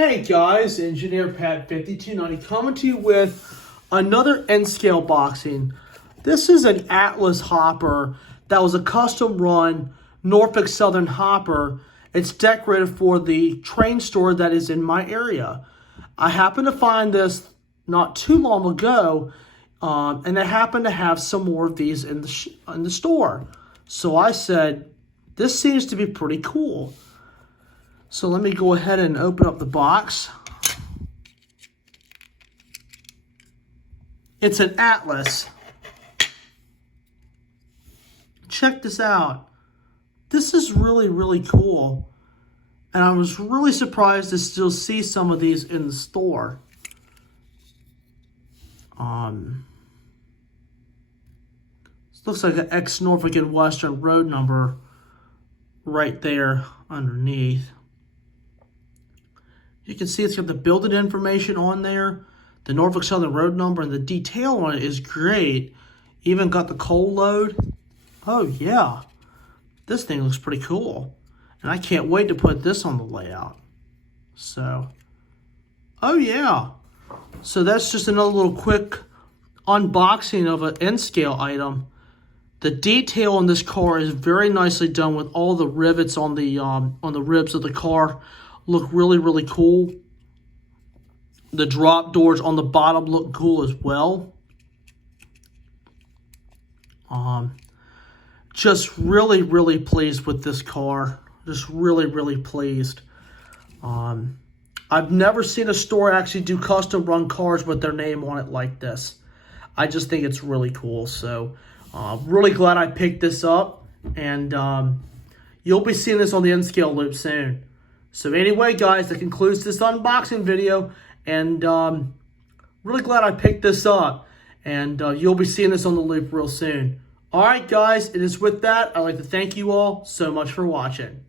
Hey guys, Engineer Pat 5290 coming to you with another N-Scale boxing. This is an Atlas hopper that was a custom run Norfolk Southern hopper. It's decorated for the train store that is in my area. I happened to find this not too long ago, and they happen to have some more of these in the store. So I said, this seems to be pretty cool. So let me go ahead and open up the box. It's an Atlas. Check this out. This is really, really cool. And I was really surprised to still see some of these in the store. This looks like an ex-Norfolk and Western road number right there underneath. You can see it's got the building information on there, the Norfolk Southern road number, and the detail on it is great. Even got the coal load. Oh yeah, this thing looks pretty cool. And I can't wait to put this on the layout. So, oh yeah. So that's just another little quick unboxing of an N-Scale item. The detail on this car is very nicely done with all the rivets on the ribs of the car. Look really, really cool. The drop doors on the bottom look cool as well. Just really, really pleased with this car. Just really, really pleased. I've never seen a store actually do custom run cars with their name on it like this. I just think it's really cool. So, really glad I picked this up. And you'll be seeing this on the N-Scale loop soon. So anyway, guys, that concludes this unboxing video. And really glad I picked this up. And you'll be seeing this on the loop real soon. All right, guys, it is with that. I'd like to thank you all so much for watching.